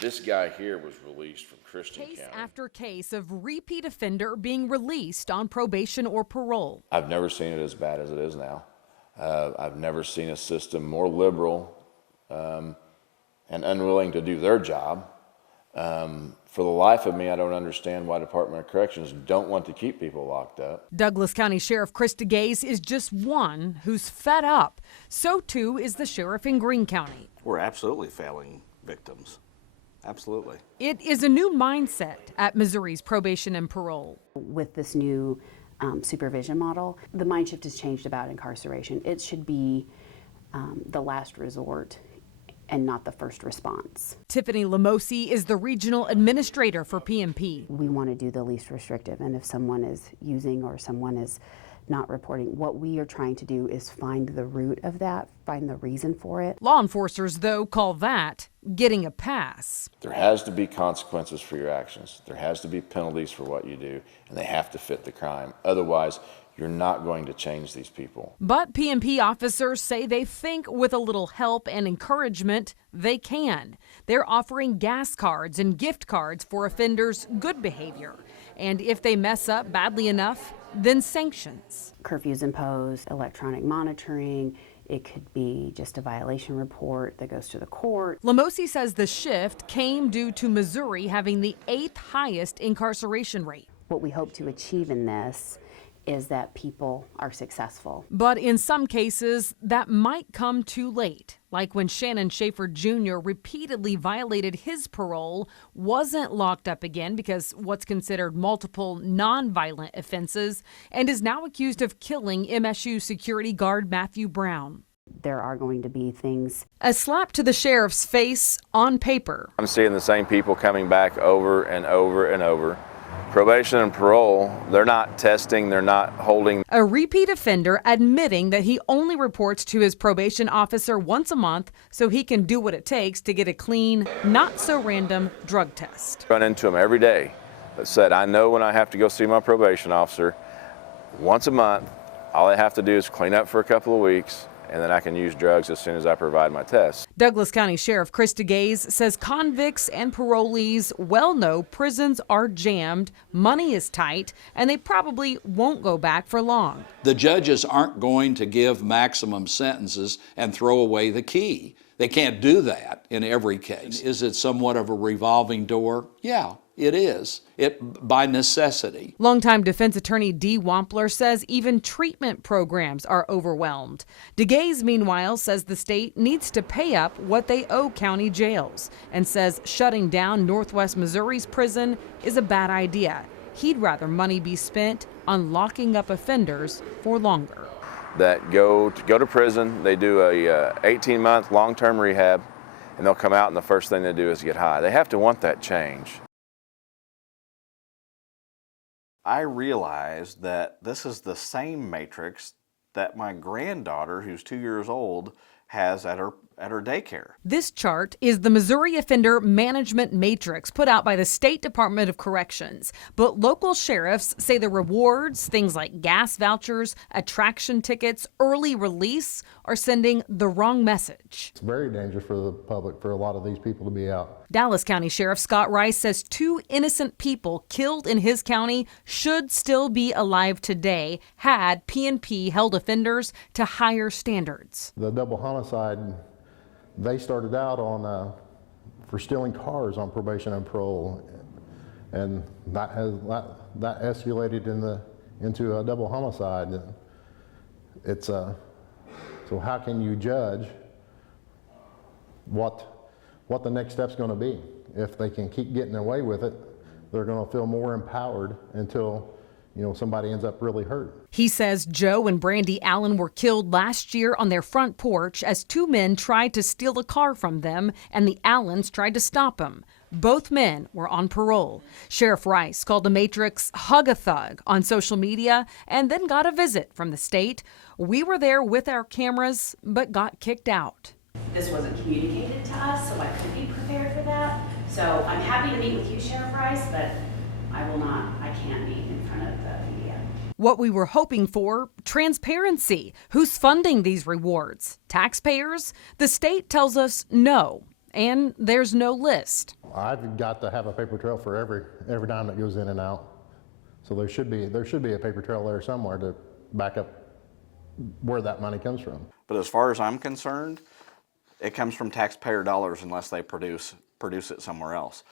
This guy here was released from Christian Case County. after case of repeat offender being released on probation or parole. I've never seen it as bad as it is now. I've never seen a system more liberal and unwilling to do their job. For the life of me, I don't understand why Department of Corrections don't want to keep people locked up. Douglas County Sheriff Chris DeGaze is just one who's fed up. So too is the sheriff in Greene County. We're absolutely failing victims. Absolutely. It is a new mindset at Missouri's probation and parole. With this new supervision model, the mind shift has changed about incarceration. It should be the last resort and not the first response. Tiffany Lamosi is the regional administrator for PMP. We want to do the least restrictive, and if someone is using or someone is not reporting, what we are trying to do is find the root of that, find the reason for it. Law enforcers, though, call that getting a pass. There has to be consequences for your actions. There has to be penalties for what you do, and they have to fit the crime. Otherwise, you're not going to change these people. But PMP officers say they think with a little help and encouragement, they can. They're offering gas cards and gift cards for offenders' good behavior. And if they mess up badly enough, then sanctions. Curfews imposed, electronic monitoring. It could be just a violation report that goes to the court. Lamosi says the shift came due to Missouri having the 8th highest incarceration rate. What we hope to achieve in this is that people are successful. But in some cases, that might come too late, like when Shannon Schaefer Jr. repeatedly violated his parole, wasn't locked up again because what's considered multiple nonviolent offenses, and is now accused of killing MSU security guard Matthew Brown. There are going to be things. A slap to the sheriff's face on paper. I'm seeing the same people coming back over and over and over. Probation and parole, they're not testing, they're not holding. A repeat offender admitting that he only reports to his probation officer once a month so he can do what it takes to get a clean, not so random drug test. Run into them every day that said, I know when I have to go see my probation officer once a month, all I have to do is clean up for a couple of weeks, and then I can use drugs as soon as I provide my test. Douglas County Sheriff Chris DeGaze says convicts and parolees well know prisons are jammed, money is tight, and they probably won't go back for long. The judges aren't going to give maximum sentences and throw away the key. They can't do that in every case. Is it somewhat of a revolving door? Yeah. It is, by necessity. Longtime defense attorney Dee Wampler says even treatment programs are overwhelmed. DeGaze, meanwhile, says the state needs to pay up what they owe county jails and says shutting down Northwest Missouri's prison is a bad idea. He'd rather money be spent on locking up offenders for longer. That go to prison, they do a 18-month long-term rehab, and they'll come out and the first thing they do is get high. They have to want that change. I realized that this is the same matrix that my granddaughter, who's 2 years old, has at her daycare. This chart is the Missouri Offender Management Matrix put out by the State Department of Corrections. But local sheriffs say the rewards, things like gas vouchers, attraction tickets, early release, are sending the wrong message. It's very dangerous for the public for a lot of these people to be out. Dallas County Sheriff Scott Rice says 2 innocent people killed in his county should still be alive today had PNP held offenders to higher standards. The double homicide, they started out on for stealing cars on probation and parole, and that escalated into a double homicide. It's so how can you judge what the next step's going to be? If they can keep getting away with it, they're going to feel more empowered until somebody ends up really hurt. He says Joe and Brandy Allen were killed last year on their front porch as 2 men tried to steal a car from them, and the Allens tried to stop them. Both men were on parole. Sheriff Rice called the Matrix Hug a Thug on social media and then got a visit from the state. We were there with our cameras, but got kicked out. This wasn't communicated to us, so I couldn't be prepared for that. So I'm happy to meet with you, Sheriff Rice, but I can't meet in front of the media. What we were hoping for, transparency. Who's funding these rewards? Taxpayers? The state tells us no. And there's no list. I've got to have a paper trail for every dime that goes in and out. So there should be a paper trail there somewhere to back up where that money comes from. But as far as I'm concerned, it comes from taxpayer dollars unless they produce it somewhere else.